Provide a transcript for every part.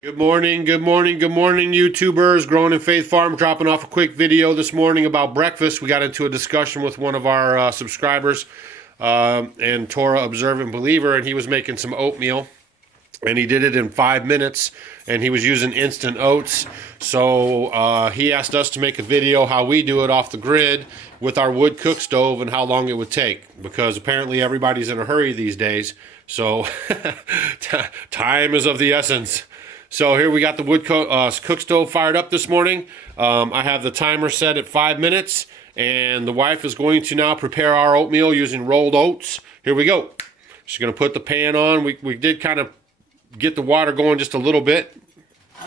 Good morning, good morning, good morning, YouTubers. Growing in Faith Farm dropping off a quick video this morning about breakfast. We got into a discussion with one of our subscribers and Torah Observant Believer, and he was making some oatmeal, and he did it in 5 minutes, and he was using instant oats. So he asked us to make a video how we do it off the grid with our wood cook stove and how long it would take, because apparently everybody's in a hurry these days. So time is of the essence. So here we got the wood cook stove fired up this morning. I have the timer set at 5 minutes, and the wife is going to now prepare our oatmeal using rolled oats. Here we go. She's going to put the pan on. We did kind of get the water going just a little bit.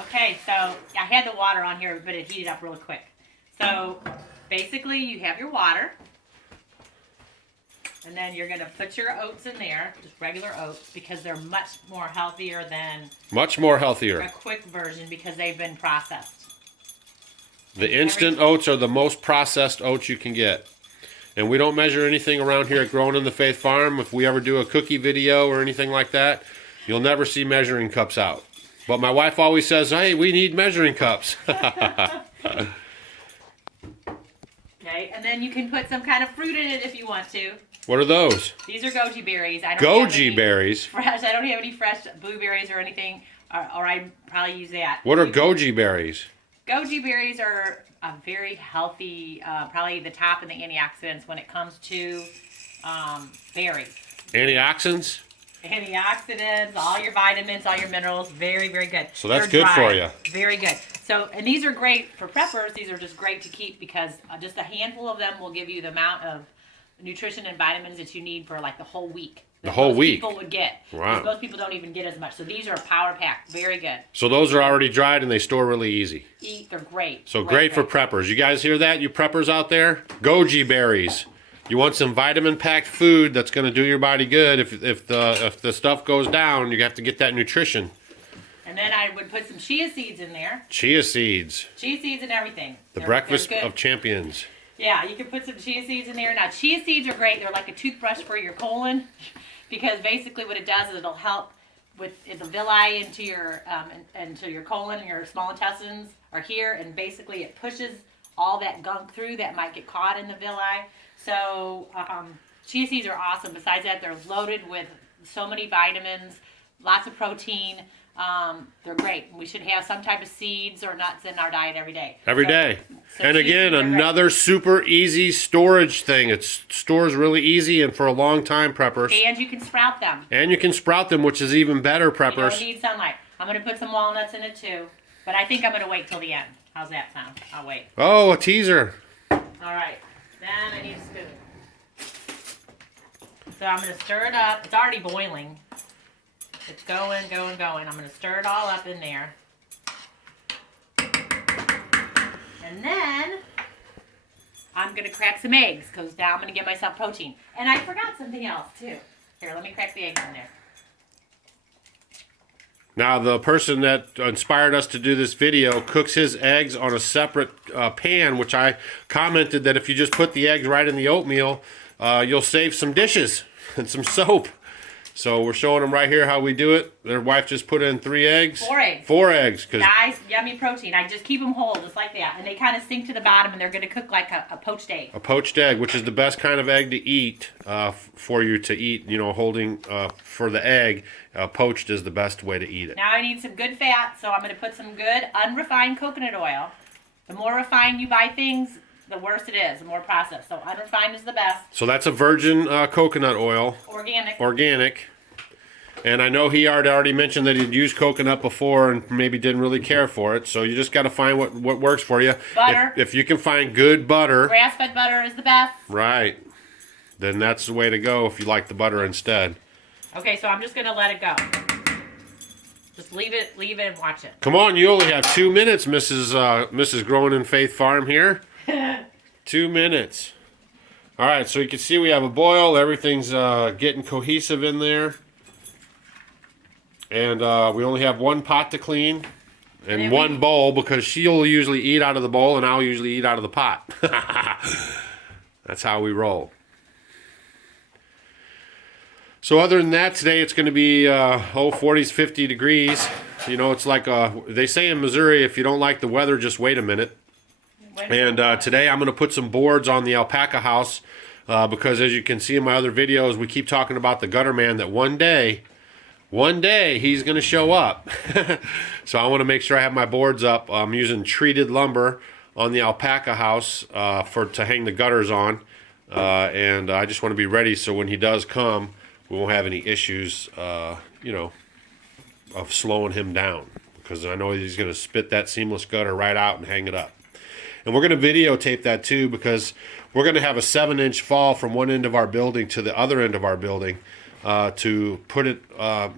Okay, so I had the water on here, but it heated up really quick. So basically you have your water, and then you're going to put your oats in there, just regular oats, because they're much more healthier than a quick version because they've been processed. The instant oats are the most processed oats you can get. And we don't measure anything around here at Growing in the Faith Farm. If we ever do a cookie video or anything like that, you'll never see measuring cups out. But my wife always says, hey, we need measuring cups. Okay, and then you can put some kind of fruit in it if you want to. What are those? These are goji berries. Goji berries? Fresh. I don't have any fresh blueberries or anything, or I'd probably use that. What are goji berries? Goji berries are a very healthy, probably the top in the antioxidants when it comes to berries. Antioxidants? Antioxidants, all your vitamins, all your minerals, very, very good. So that's good for you. Very good. So, and these are great for preppers. These are just great to keep because just a handful of them will give you the amount of nutrition and vitamins that you need for like the whole week. The whole week? People would get. Wow. Most people don't even get as much. So these are power packed. Very good. So those are already dried and they store really easy. They're great. So great for preppers. You guys hear that, you preppers out there? Goji berries. You want some vitamin-packed food that's going to do your body good. If the stuff goes down, you have to get that nutrition. And then I would put some chia seeds in there. Chia seeds. Chia seeds and everything. The breakfast of champions. Yeah, you can put some chia seeds in there. Now, chia seeds are great. They're like a toothbrush for your colon because basically what it does is it'll help with the villi into your colon and your small intestines are here, and basically it pushes all that gunk through that might get caught in the villi. So chia seeds are awesome. Besides that, they're loaded with so many vitamins, lots of protein. They're great. We should have some type of seeds or nuts in our diet every day. Every day. And again, another super easy storage thing. It stores really easy and for a long time, preppers. And you can sprout them. And you can sprout them, which is even better, preppers. You don't need sunlight. I'm going to put some walnuts in it too, but I think I'm going to wait till the end. How's that sound? I'll wait. Oh, a teaser. All right. Then I need a spoon. So I'm going to stir it up. It's already boiling. It's going, going, going. I'm going to stir it all up in there. And then I'm going to crack some eggs because now I'm going to get myself protein. And I forgot something else too. Here, let me crack the eggs in there. Now, the person that inspired us to do this video cooks his eggs on a separate pan, which I commented that if you just put the eggs right in the oatmeal, you'll save some dishes and some soap. So we're showing them right here how we do it. Their wife just put in 3 eggs. 4 eggs. 4 eggs. Nice, yummy protein. I just keep them whole, just like that. And they kind of sink to the bottom, and they're going to cook like a poached egg. A poached egg, which is the best kind of egg to eat for you to eat, holding for the egg. Poached is the best way to eat it. Now I need some good fat, so I'm going to put some good unrefined coconut oil. The more refined you buy things, the worse it is, the more processed. So unrefined is the best. So that's a virgin coconut oil. Organic. And I know he had already mentioned that he'd used coconut before and maybe didn't really care for it. So you just got to find what works for you. Butter. If you can find good butter. Grass-fed butter is the best. Right. Then that's the way to go if you like the butter instead. Okay, so I'm just going to let it go. Just leave it and watch it. Come on, you only have 2 minutes, Mrs. Growing in Faith Farm here. 2 minutes. All right, so you can see we have a boil. Everything's getting cohesive in there. And we only have 1 pot to clean and 1 bowl because she'll usually eat out of the bowl and I'll usually eat out of the pot. That's how we roll. So other than that, today it's going to be 40s, 50 degrees. You know, it's like they say in Missouri, if you don't like the weather, just wait a minute. And today I'm going to put some boards on the alpaca house because as you can see in my other videos, we keep talking about the gutter man that one day he's going to show up. So I want to make sure I have my boards up. I'm using treated lumber on the alpaca house to hang the gutters on. And I just want to be ready so when he does come, we won't have any issues, you know, of slowing him down. Because I know he's going to spit that seamless gutter right out and hang it up. And we're going to videotape that too because we're going to have a 7-inch fall from one end of our building to the other end of our building to put it,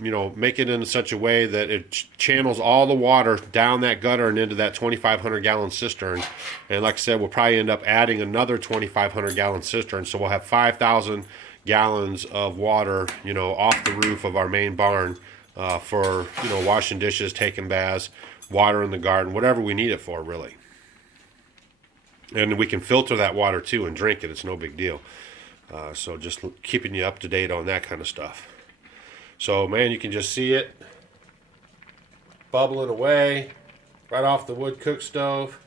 you know, make it in such a way that it channels all the water down that gutter and into that 2,500 gallon cistern. And like I said, we'll probably end up adding another 2,500 gallon cistern. So we'll have 5,000 gallons of water, you know, off the roof of our main barn for, you know, washing dishes, taking baths, water in the garden, whatever we need it for, really. And we can filter that water too and drink it. It's no big deal. So just keeping you up to date on that kind of stuff. So man, you can just see it bubbling away right off the wood cook stove.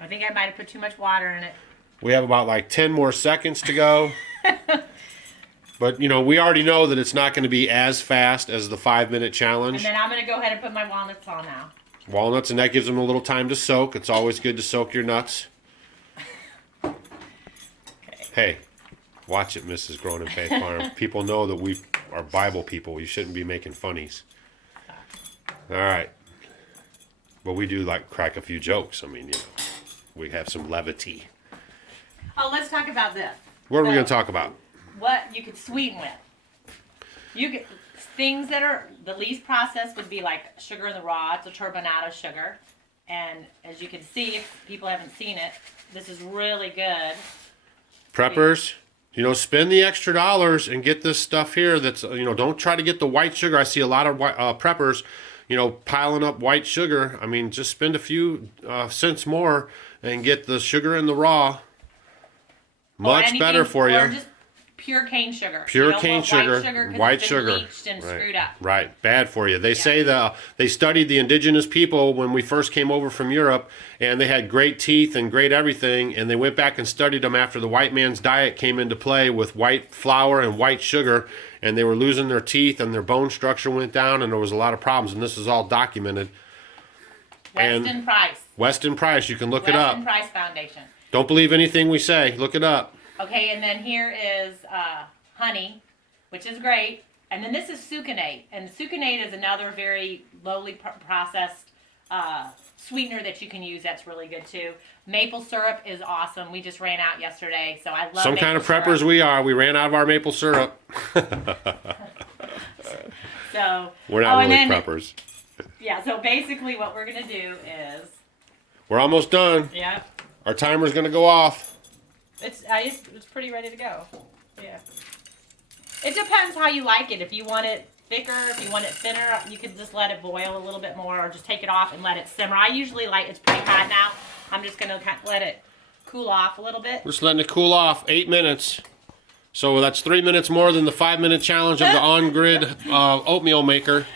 I think I might have put too much water in it. We have about like 10 more seconds to go. But you know, we already know that it's not going to be as fast as the 5-minute challenge. And then I'm going to go ahead and put my walnuts on now. Walnuts, and that gives them a little time to soak. It's always good to soak your nuts. Okay. Hey, watch it, Mrs. Grown in Faith Farm. People know that we are Bible people. You shouldn't be making funnies. All right. But we do like crack a few jokes. I mean, you know, we have some levity. Oh, let's talk about this. What are we going to talk about? What you could sweeten with. You could, things that are the least processed would be like sugar in the raw. It's a turbinado sugar. And as you can see, if people haven't seen it, this is really good. Preppers, you know, spend the extra dollars and get this stuff here that's, you know, don't try to get the white sugar. I see a lot of preppers, you know, piling up white sugar. I mean, just spend a few cents more and get the sugar in the raw. Much better for you. Or just pure cane sugar. Pure cane sugar, white sugar, bleached and screwed up. Right, bad for you. They say they studied the indigenous people when we first came over from Europe, and they had great teeth and great everything, and they went back and studied them after the white man's diet came into play with white flour and white sugar, and they were losing their teeth and their bone structure went down, and there was a lot of problems, and this is all documented. Weston Price, you can look it up. Weston Price Foundation. Don't believe anything we say. Look it up. Okay, and then here is honey, which is great. And then this is sucanate. And sucanate is another very lowly processed sweetener that you can use. That's really good too. Maple syrup is awesome. We just ran out yesterday, so I love some kind of preppers we are. We ran out of our maple syrup. So we're not really preppers. Yeah, so basically what we're going to do is... We're almost done. Yeah. Our timer's going to go off. It's pretty ready to go. Yeah. It depends how you like it. If you want it thicker, if you want it thinner, you could just let it boil a little bit more or just take it off and let it simmer. I usually like, it's pretty hot now. I'm just going to let it cool off a little bit. We're just letting it cool off. 8 minutes. So that's 3 minutes more than the 5-minute challenge of the on-grid oatmeal maker.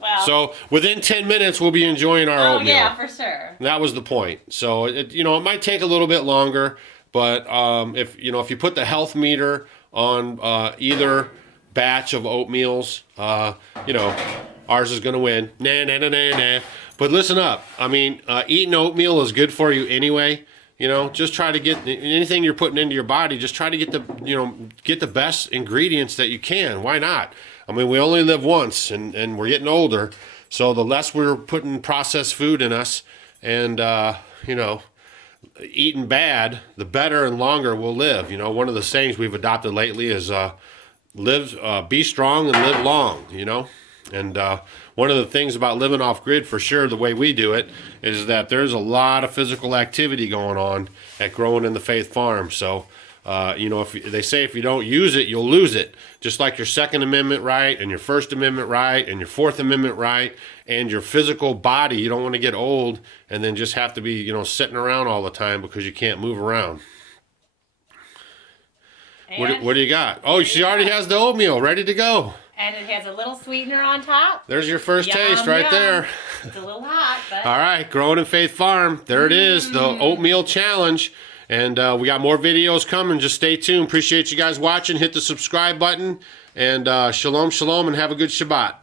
Well, so within 10 minutes, we'll be enjoying our oatmeal. Oh, yeah, for sure. That was the point. So, it might take a little bit longer, but if you put the health meter on either batch of oatmeals, ours is going to win. Nah. But listen up. I mean, eating oatmeal is good for you anyway. You know, just try to get anything you're putting into your body, just try to get the best ingredients that you can. Why not? I mean, we only live once, and we're getting older, so the less we're putting processed food in us and, eating bad, the better and longer we'll live. You know, one of the sayings we've adopted lately is be strong and live long, you know. And one of the things about living off grid, for sure, the way we do it, is that there's a lot of physical activity going on at Growing in the Faith Farm. So, if they say if you don't use it, you'll lose it. Just like your Second Amendment right and your First Amendment right and your Fourth Amendment right and your physical body. You don't want to get old and then just have to be, sitting around all the time because you can't move around. And, What do you got? Oh, she already has the oatmeal ready to go. and it has a little sweetener on top. There's your first Yum, taste right yum. there. It's a little hot, but All right, Growing in Faith Farm. There it is, the oatmeal challenge. And we got more videos coming. Just stay tuned. Appreciate you guys watching. Hit the subscribe button. And shalom, shalom, and have a good Shabbat.